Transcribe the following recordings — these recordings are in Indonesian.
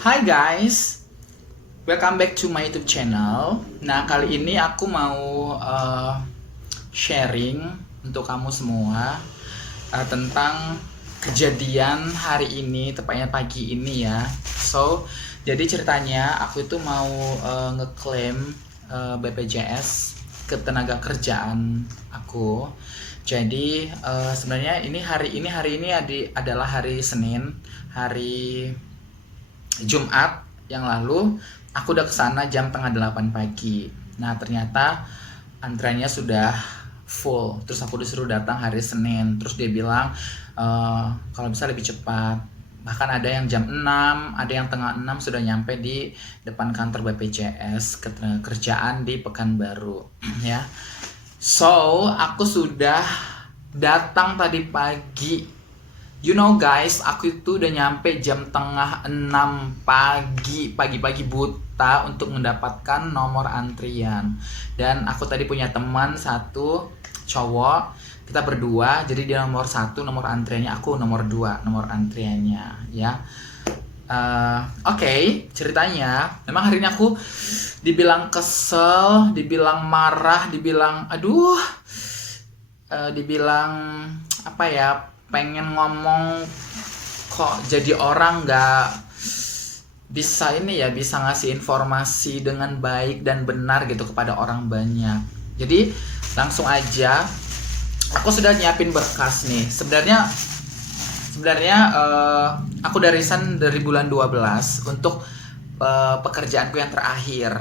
Hai guys, welcome back to my YouTube channel. Nah, kali ini aku mau sharing untuk kamu semua tentang kejadian hari ini, tepatnya pagi ini ya. Jadi ceritanya aku itu mau ngeklaim BPJS ketenagakerjaan aku. Jadi sebenarnya hari ini adalah hari Senin, hari Jumat yang lalu aku udah kesana jam tengah 8 pagi. Nah ternyata antreannya sudah full. Terus aku disuruh datang hari Senin. Terus dia bilang kalau bisa lebih cepat. Bahkan ada yang jam 6, ada yang tengah 6 sudah nyampe di depan kantor BPJS Ketenagakerjaan di Pekanbaru. Ya. So aku sudah datang tadi pagi. You know guys, aku itu udah nyampe jam tengah 6 pagi, pagi-pagi buta untuk mendapatkan nomor antrian. Dan aku tadi punya teman satu, cowok, kita berdua, jadi dia nomor 1, nomor antriannya, aku nomor 2, nomor antriannya, ya. Oke, ceritanya, memang hari ini aku dibilang kesel, dibilang marah, dibilang, dibilang apa ya, pengen ngomong kok jadi orang nggak bisa bisa ngasih informasi dengan baik dan benar gitu kepada orang banyak. Jadi langsung aja aku sudah nyiapin berkas nih. Sebenarnya aku udah resign dari bulan 12 untuk pekerjaanku yang terakhir.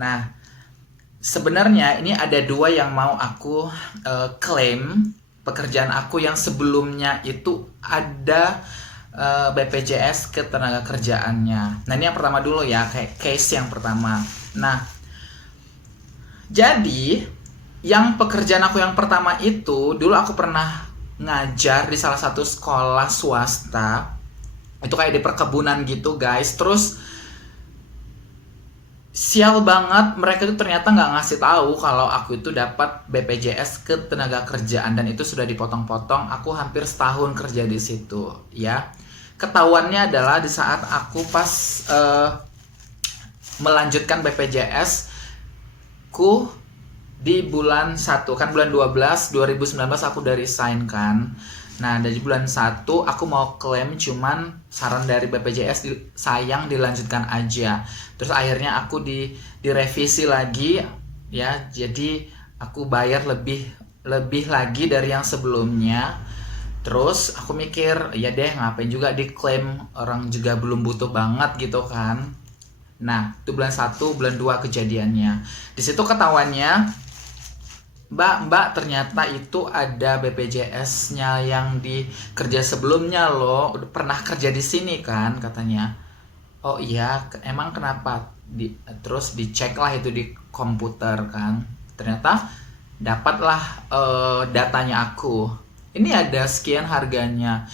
Nah, sebenarnya ini ada dua yang mau aku klaim. Pekerjaan aku yang sebelumnya itu ada BPJS ketenagakerjaannya. Nah ini yang pertama dulu ya, kayak case yang pertama. Nah, jadi yang pekerjaan aku yang pertama itu dulu aku pernah ngajar di salah satu sekolah swasta. Itu kayak di perkebunan gitu guys. Terus sial banget, mereka itu ternyata nggak ngasih tahu kalau aku itu dapat BPJS ketenagakerjaan dan itu sudah dipotong-potong. Aku hampir setahun kerja di situ, ya. Ketahuannya adalah di saat aku pas melanjutkan BPJS ku di bulan 1, kan bulan 12 2019 aku udah resign kan. Nah, dari bulan 1 aku mau klaim, cuman saran dari BPJS sayang dilanjutkan aja. Terus akhirnya aku direvisi lagi ya. Jadi aku bayar lebih lagi dari yang sebelumnya. Terus aku mikir, ya deh ngapain juga diklaim, orang juga belum butuh banget gitu kan. Nah, itu bulan 1, bulan 2 kejadiannya. Di situ ketahuannya, Mbak, ternyata itu ada BPJS-nya yang di kerja sebelumnya loh. Udah pernah kerja di sini kan katanya. Oh iya, emang kenapa? Terus dicek lah itu di komputer kan. Ternyata dapatlah datanya aku. Ini ada sekian harganya.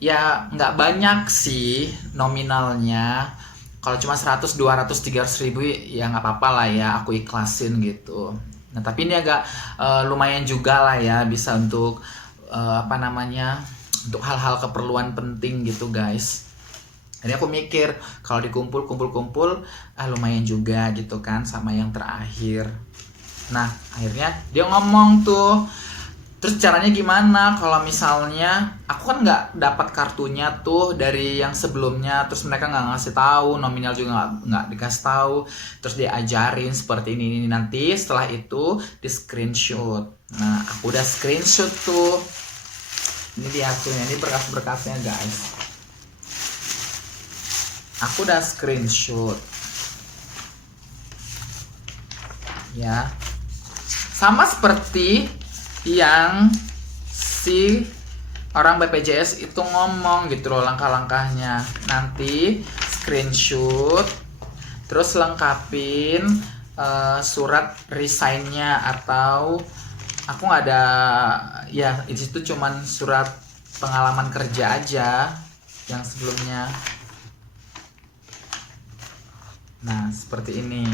Ya nggak banyak sih nominalnya. Kalau cuma 100, 200, 300 ribu ya nggak apa-apa lah ya, aku ikhlasin gitu. Nah tapi ini agak lumayan juga lah ya, bisa untuk untuk hal-hal keperluan penting gitu guys. Jadi aku mikir kalau dikumpul lumayan juga gitu kan sama yang terakhir. Nah akhirnya dia ngomong tuh, terus caranya gimana kalau misalnya aku kan nggak dapat kartunya tuh dari yang sebelumnya, terus mereka nggak ngasih tahu, nominal juga nggak dikasih tahu, terus dia ajarin seperti ini nanti setelah itu di screenshot. Nah aku udah screenshot tuh, ini dia hasilnya, ini berkas-berkasnya guys, aku udah screenshot ya, sama seperti yang si orang BPJS itu ngomong gitu loh langkah-langkahnya. Nanti screenshot, terus lengkapin surat resignnya, atau aku nggak ada ya, itu cuman surat pengalaman kerja aja yang sebelumnya. Nah seperti ini,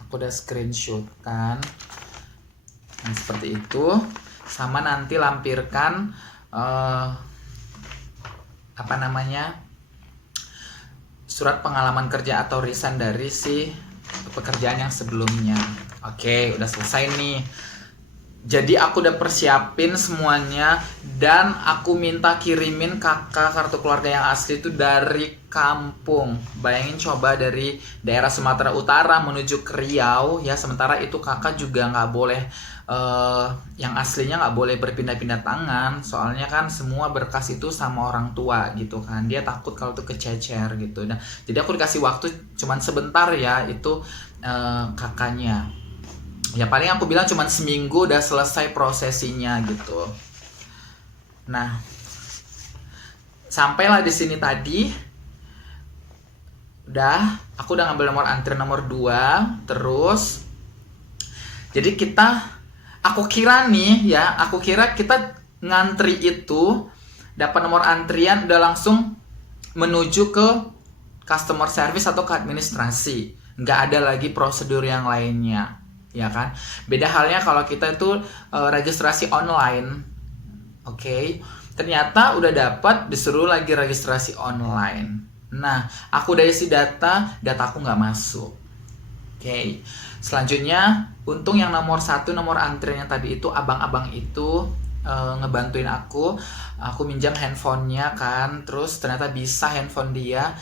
aku udah screenshot kan. Nah, seperti itu. Sama nanti lampirkan surat pengalaman kerja atau resign dari si pekerjaan yang sebelumnya. Oke, udah selesai nih. Jadi aku udah persiapin semuanya dan aku minta kirimin kakak kartu keluarga yang asli itu dari kampung. Bayangin coba dari daerah Sumatera Utara menuju ke Riau ya. Sementara itu kakak juga nggak boleh yang aslinya nggak boleh berpindah-pindah tangan. Soalnya kan semua berkas itu sama orang tua gitu kan. Dia takut kalau itu kececer gitu. Nah, jadi aku dikasih waktu cuman sebentar ya itu kakaknya. Ya paling aku bilang cuma seminggu udah selesai prosesinya gitu. Nah, sampailah di sini tadi. Aku udah ngambil nomor antrian nomor 2. Terus jadi aku kira kita ngantri itu dapat nomor antrian udah langsung menuju ke customer service atau ke administrasi. Nggak ada lagi prosedur yang lainnya. Ya kan, beda halnya kalau kita itu registrasi online. Oke. Ternyata udah dapat, disuruh lagi registrasi online. Nah, aku udah isi data aku nggak masuk. Oke. Selanjutnya, untung yang nomor 1 nomor antriannya tadi itu abang-abang itu ngebantuin aku minjam handphonenya kan, terus ternyata bisa handphone dia.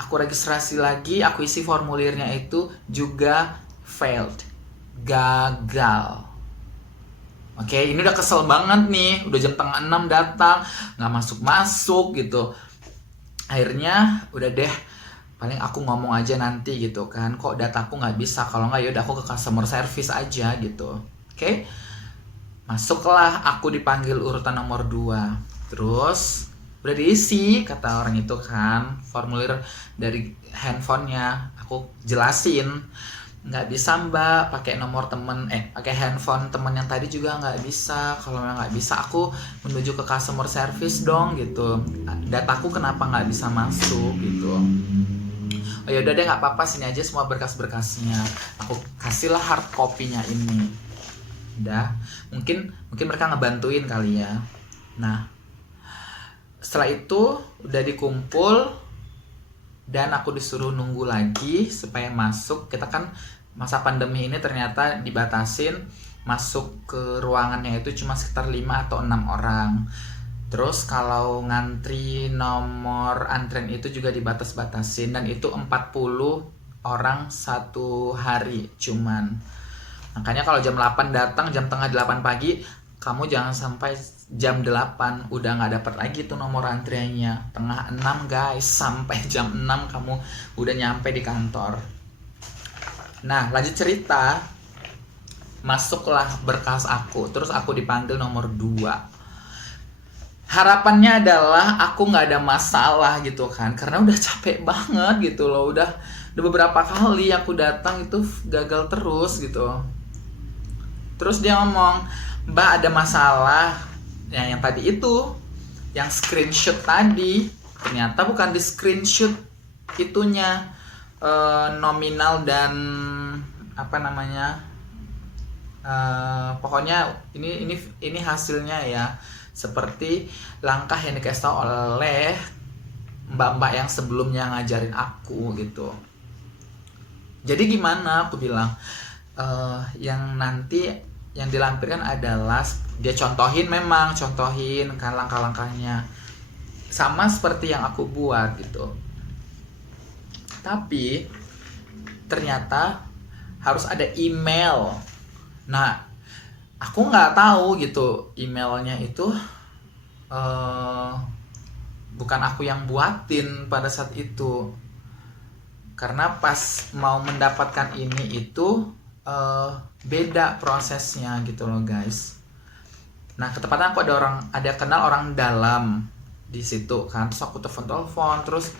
Aku registrasi lagi, aku isi formulirnya itu juga failed. Gagal. Oke, ini udah kesel banget nih. Udah jam 5:30 datang, nggak masuk gitu. Akhirnya udah deh, paling aku ngomong aja nanti gitu kan. Kok dataku nggak bisa? Kalau nggak yaudah aku ke customer service aja gitu. Oke, masuklah aku dipanggil urutan nomor 2. Terus udah diisi kata orang itu kan formulir dari handphonenya. Aku jelasin nggak bisa mbak pakai nomor temen pakai handphone temen yang tadi juga nggak bisa. Kalau memang nggak bisa aku menuju ke customer service dong gitu, dataku kenapa nggak bisa masuk gitu. Oh yaudah deh nggak apa-apa, sini aja semua berkas-berkasnya, aku kasihlah hard copy-nya ini. Udah, mungkin mereka ngebantuin kali ya. Nah setelah itu udah dikumpul dan aku disuruh nunggu lagi supaya masuk. Kita kan masa pandemi ini ternyata dibatasin masuk ke ruangannya itu cuma sekitar 5 atau 6 orang. Terus kalau ngantri nomor antrian itu juga dibatas-batasin dan itu 40 orang satu hari cuman. Makanya kalau jam 8 datang, jam tengah 8 pagi, kamu jangan sampai jam 8 udah nggak dapat lagi tuh nomor antriannya. Tengah 6 guys, sampai jam 6 kamu udah nyampe di kantor. Nah lanjut cerita, masuklah berkas aku, terus aku dipanggil nomor 2. Harapannya adalah aku nggak ada masalah gitu kan, karena udah capek banget gitu loh. Udah beberapa kali aku datang itu gagal terus gitu. Terus dia ngomong, mbak ada masalah. Yang tadi itu, yang screenshot tadi, ternyata bukan di screenshot itunya, nominal dan apa namanya, pokoknya ini hasilnya ya, seperti langkah yang dikasih tahu oleh mbak-mbak yang sebelumnya ngajarin aku gitu. Jadi gimana, aku bilang, yang nanti yang dilampirkan adalah dia contohin kan langkah-langkahnya sama seperti yang aku buat gitu. Tapi ternyata harus ada email. Nah aku nggak tahu gitu emailnya itu bukan aku yang buatin pada saat itu, karena pas mau mendapatkan ini itu beda prosesnya gitu loh guys. Nah ketepatan aku ada kenal orang dalam di situ kan, terus aku telepon terus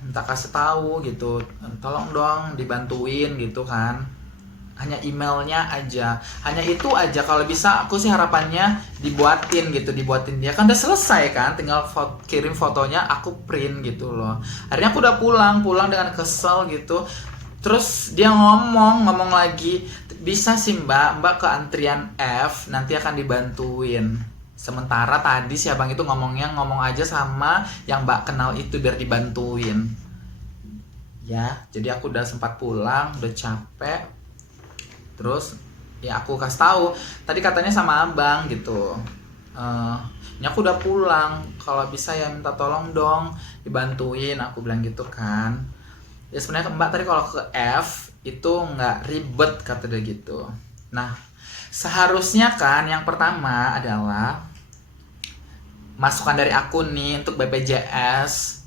minta kasih tahu gitu, tolong dong dibantuin gitu kan. Hanya emailnya aja, hanya itu aja. Kalau bisa aku sih harapannya dibuatin dia kan udah selesai kan, tinggal kirim fotonya aku print gitu loh. Akhirnya aku udah pulang dengan kesel gitu. Terus dia ngomong lagi, bisa sih mbak ke antrian F, nanti akan dibantuin. Sementara tadi si abang itu ngomong aja sama yang mbak kenal itu biar dibantuin. ya. Jadi aku udah sempat pulang, udah capek. Terus ya aku kasih tahu, tadi katanya sama abang gitu, ini aku udah pulang, kalau bisa ya minta tolong dong dibantuin, aku bilang gitu kan. Ya sebenarnya mbak tadi kalau ke F itu nggak ribet kata dia gitu. Nah seharusnya kan yang pertama adalah masukan dari aku nih untuk BPJS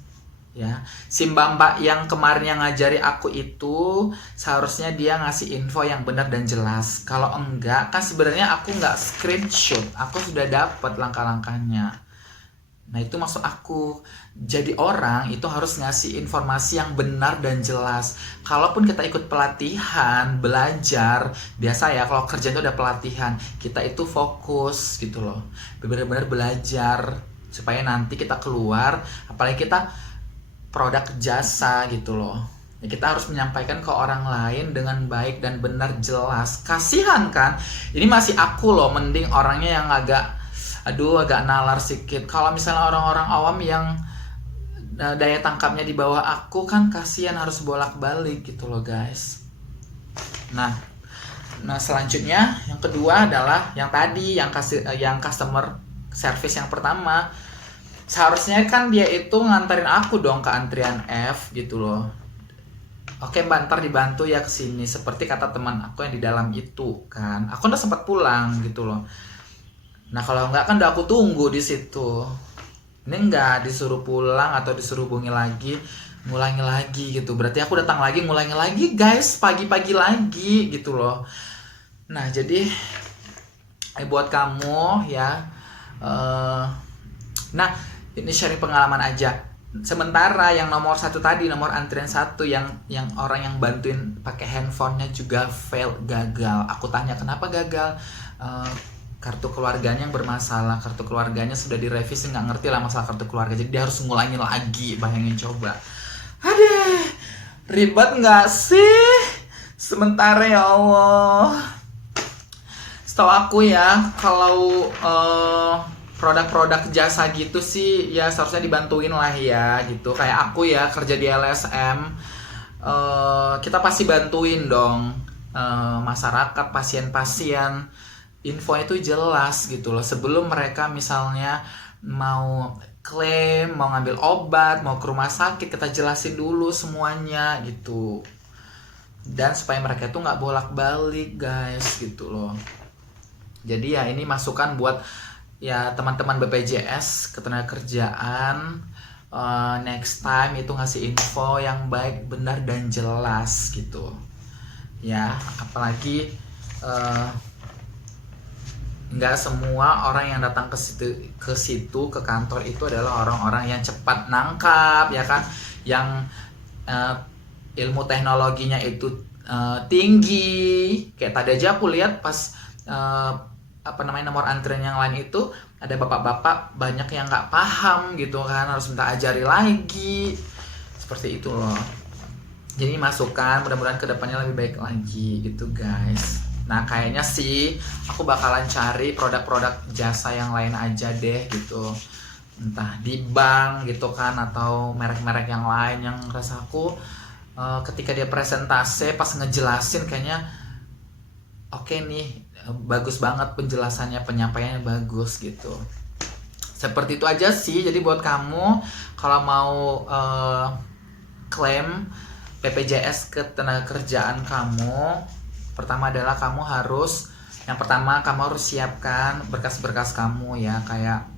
ya. Si mbak yang kemarin yang ngajari aku itu seharusnya dia ngasih info yang benar dan jelas. Kalau enggak kan sebenarnya aku nggak screenshot, aku sudah dapat langkah-langkahnya. Nah itu maksud aku, jadi orang itu harus ngasih informasi yang benar dan jelas. Kalaupun kita ikut pelatihan, belajar, biasa ya kalau kerja itu ada pelatihan, kita itu fokus gitu loh, benar-benar belajar supaya nanti kita keluar, apalagi kita produk jasa gitu loh ya, kita harus menyampaikan ke orang lain dengan baik dan benar jelas. Kasihan kan, ini masih aku loh, mending orangnya yang agak nalar sedikit. Kalau misalnya orang-orang awam yang daya tangkapnya di bawah aku kan kasihan, harus bolak-balik gitu loh guys. Nah selanjutnya yang kedua adalah yang tadi yang customer service yang pertama. Seharusnya kan dia itu nganterin aku dong ke antrian F gitu loh. Oke mbak, ntar dibantu ya kesini, seperti kata teman aku yang di dalam itu kan. Aku udah sempat pulang gitu loh. Nah kalau enggak kan udah aku tunggu di situ. Ini enggak disuruh pulang atau disuruh hubungi lagi, ngulangi lagi gitu. Berarti aku datang lagi ngulangi lagi guys, pagi-pagi lagi gitu loh. Nah jadi buat kamu ya, nah ini sharing pengalaman aja. Sementara yang nomor 1 tadi, nomor antrian 1 yang orang yang bantuin pakai handphonenya juga fail, gagal. Aku tanya kenapa gagal, kartu keluarganya yang bermasalah, kartu keluarganya sudah direvisi, nggak ngerti lah masalah kartu keluarga, jadi dia harus ngulangin lagi. Bayangin coba, aduh ribet nggak sih? Sementara ya Allah, setahu aku ya kalau produk-produk jasa gitu sih ya seharusnya dibantuin lah ya gitu. Kayak aku ya kerja di LSM, kita pasti bantuin dong masyarakat, pasien-pasien, info itu jelas gitu loh. Sebelum mereka misalnya mau klaim, mau ngambil obat, mau ke rumah sakit, kita jelasin dulu semuanya gitu. Dan supaya mereka tuh nggak bolak-balik guys gitu loh. Jadi ya ini masukan buat ya teman-teman BPJS ketenagakerjaan, next time itu ngasih info yang baik, benar dan jelas gitu ya. Apalagi nggak semua orang yang datang ke situ ke kantor itu adalah orang-orang yang cepat nangkap ya kan, yang ilmu teknologinya itu tinggi. Kayak tadi aja aku lihat pas nomor antrian yang lain itu ada bapak-bapak banyak yang nggak paham gitu kan, harus minta ajari lagi, seperti itu loh. Jadi masukan, mudah-mudahan kedepannya lebih baik lagi gitu guys. Nah kayaknya sih aku bakalan cari produk-produk jasa yang lain aja deh gitu, entah di bank gitu kan, atau merek-merek yang lain yang rasa aku ketika dia presentasi pas ngejelasin kayaknya oke nih, bagus banget penjelasannya, penyampaiannya bagus gitu. Seperti itu aja sih. Jadi buat kamu kalau mau klaim BPJS ketenagakerjaan kamu, pertama adalah kamu harus siapkan berkas-berkas kamu ya, kayak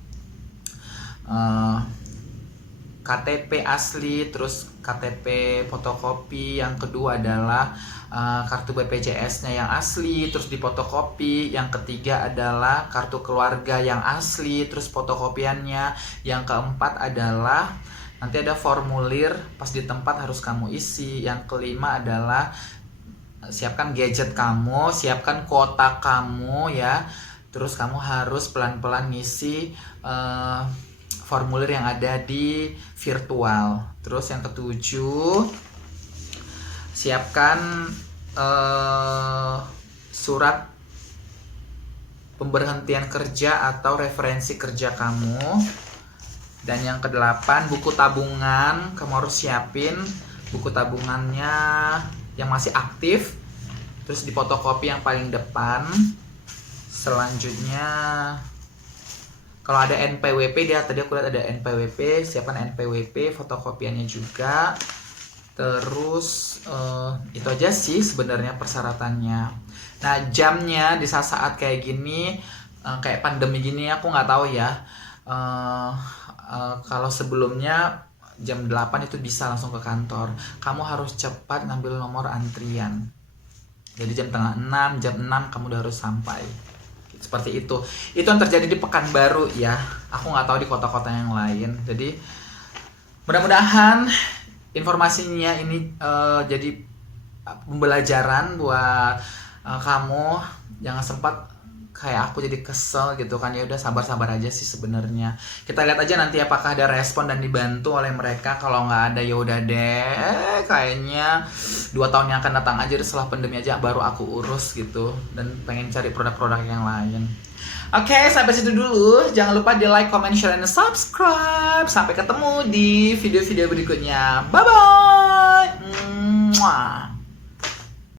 KTP asli, terus KTP fotokopi. Yang kedua adalah kartu BPJS-nya yang asli, terus difotokopi. Yang ketiga adalah kartu keluarga yang asli, terus fotokopiannya. Yang keempat adalah nanti ada formulir pas di tempat harus kamu isi. Yang kelima adalah siapkan gadget kamu, siapkan kuota kamu ya. Terus kamu harus pelan-pelan ngisi formulir yang ada di virtual. Terus yang ketujuh, siapkan surat pemberhentian kerja atau referensi kerja kamu. Dan yang kedelapan, buku tabungan kamu harus siapin buku tabungannya yang masih aktif, terus di fotokopi yang paling depan. Selanjutnya kalau ada NPWP, tadi aku lihat ada NPWP, siapkan NPWP, fotokopiannya juga. Terus itu aja sih sebenarnya persyaratannya. Nah, jamnya di saat-saat kayak gini, kayak pandemi gini, aku nggak tahu ya. Kalau sebelumnya jam 8 itu bisa langsung ke kantor. Kamu harus cepat ngambil nomor antrian. Jadi jam tengah 6, jam 6 kamu udah harus sampai. Seperti itu. Itu yang terjadi di Pekanbaru ya. Aku nggak tahu di kota-kota yang lain. Jadi mudah-mudahan informasinya ini jadi pembelajaran buat kamu. Jangan sempat kayak aku jadi kesel gitu kan. Ya udah sabar-sabar aja sih sebenarnya. Kita lihat aja nanti apakah ada respon dan dibantu oleh mereka. Kalau nggak ada ya udah deh. Kayaknya 2 tahun yang akan datang aja setelah pandemi aja baru aku urus gitu. Dan pengen cari produk-produk yang lain. Oke, sampai situ dulu. Jangan lupa di like, comment, share, dan subscribe. Sampai ketemu di video-video berikutnya. Bye-bye.